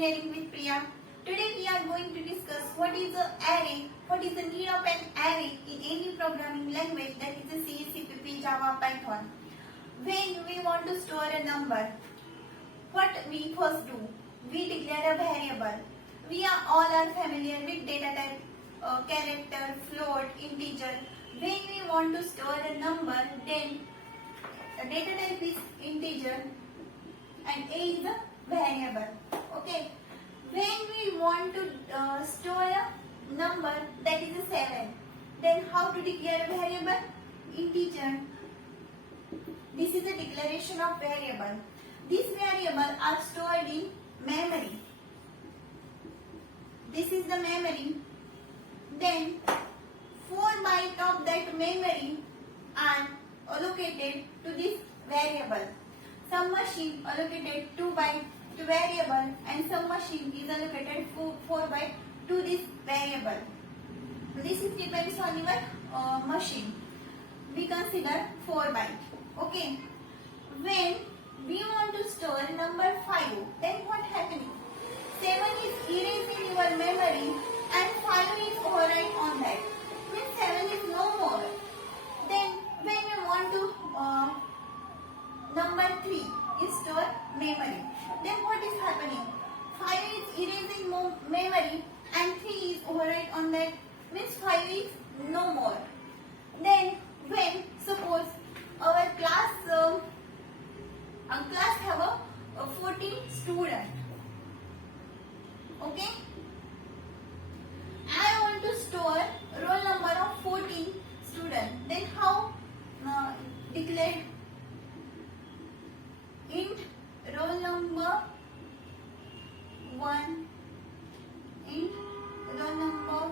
Engineering with Priya. Today we are going to discuss what is an array, what is the need of an array in any programming language, that is a C, C++, Java, Python. When we want to store a number, what we first do? We declare a variable. We are all familiar with data type, character, float, integer. When we want to store a number, then data type is integer and a is the variable. Okay. When we want to store a number, that is a 7, then how to declare a variable? Integer. This is the declaration of variable. These variables are stored in memory. This is the memory. Then 4 bytes of that memory are allocated to this variable. Some machine allocated 2 bytes to variable and some machine is allocated 4 bytes to this variable. This is depends on your machine. We consider 4 bytes. Okay. When we want to store number 5, then what happening? 7 is erased in your memory and 5 is overwrite on that. Means 7 is no more. Then when we want to number 3 is store memory, then what is happening? 5 is erased in memory and 3 is overwrite on that. Means 5 is no more. Then when suppose our class have a 14 student. Okay. I want to store roll number of 14 students. Then how declare int roll number 1, int roll number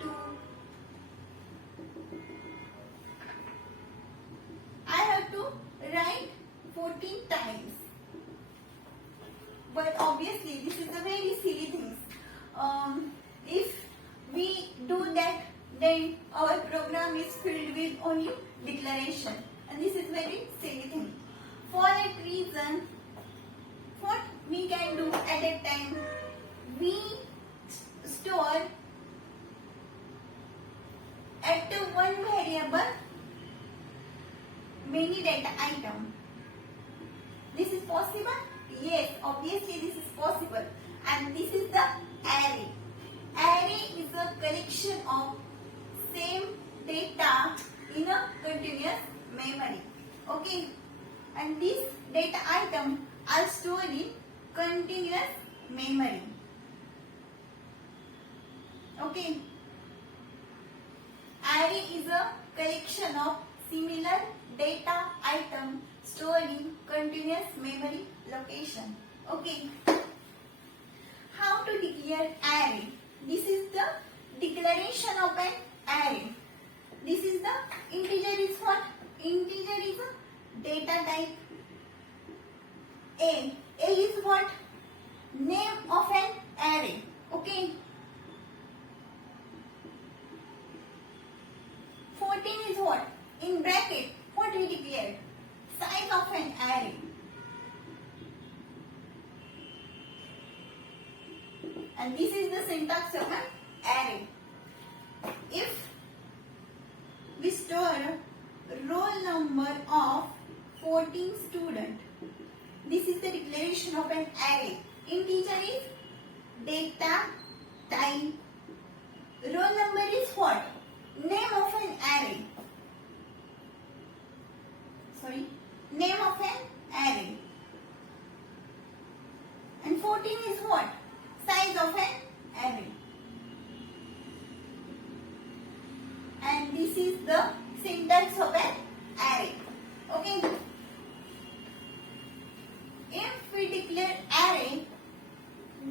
2. I have to write 14 times. But obviously this is a very silly thing. If we do that, then our program is filled with only declaration, and this is very silly thing. For that reason, what we can do at that time, we store at one variable many data item. This is possible? Yes, obviously this is possible, and this is the array. Array is a collection of same data in a continuous memory. Okay, and these data items are stored in continuous memory. Okay, array is a collection of similar data item stored in continuous memory location. Okay. How to declare array? This is the declaration of an array. This is the integer is what? Integer is a data type. A is what? Name of an array. Okay. 14 is what? In bracket, what we declared? Size of an array. And this is the syntax of an array. If we store roll number of 14 students, this is the declaration of an array. Integer is data type. Roll number is what? Name of an array. Sorry, name of an array. And 14 is what? Size of an array. And this is the syntax of an array. Okay. If we declare array,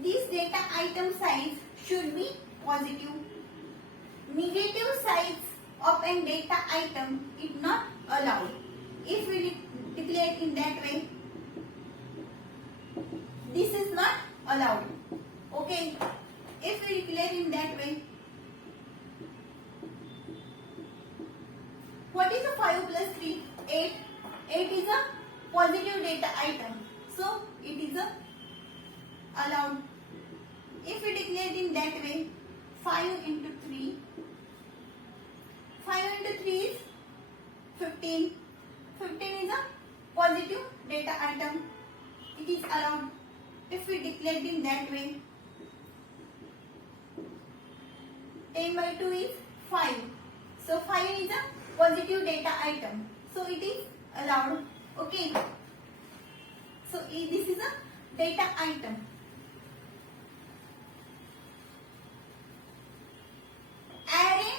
this data item size should be positive. Negative size of an data item is not allowed. If we declare in that way, this is not allowed. Okay. If we declare in that way, what is a 5 plus 3? 8. 8 is a positive data item. So it is a allowed. in that way. 5 into 3. 5 into 3 is 15. 15 is a positive data item. It is allowed if we declare it in that way. 10 by 2 is 5. So 5 is a positive data item. So it is allowed. Okay. So this is a data item. Array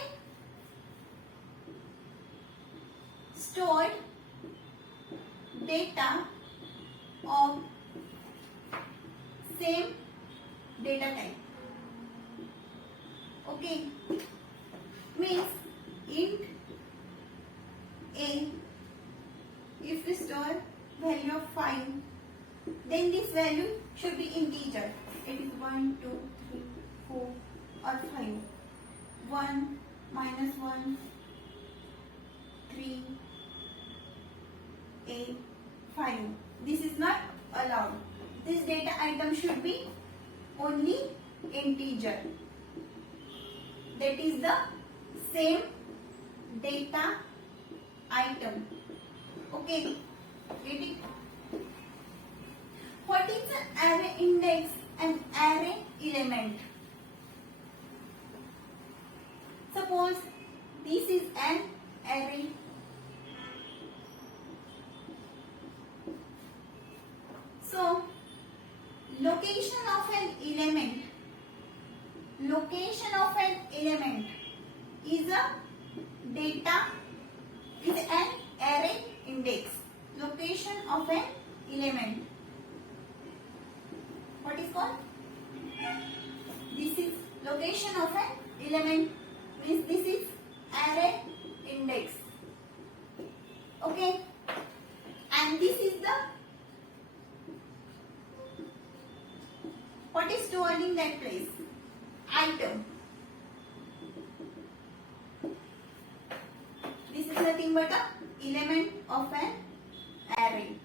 stored data of same data type. Okay, means int a, if we store value of 5, then this value should be integer. It is 1, 2, 3, 4 or 5. 1 minus 1, 3, 8, 5. This is not allowed. This data item should be only integer. That is the same data item. Okay, get it? What is an array index and array element? Suppose this is an array. So, location of an element is an array index. Location of an element. What is called? This is location of an element. Means this is array index. Okay. And this is the what is stored in that place? Item. This is nothing but a element of an array.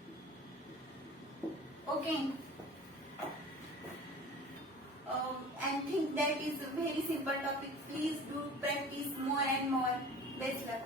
Okay. And think that is a very simple topic. Please do practice more and more. Best luck.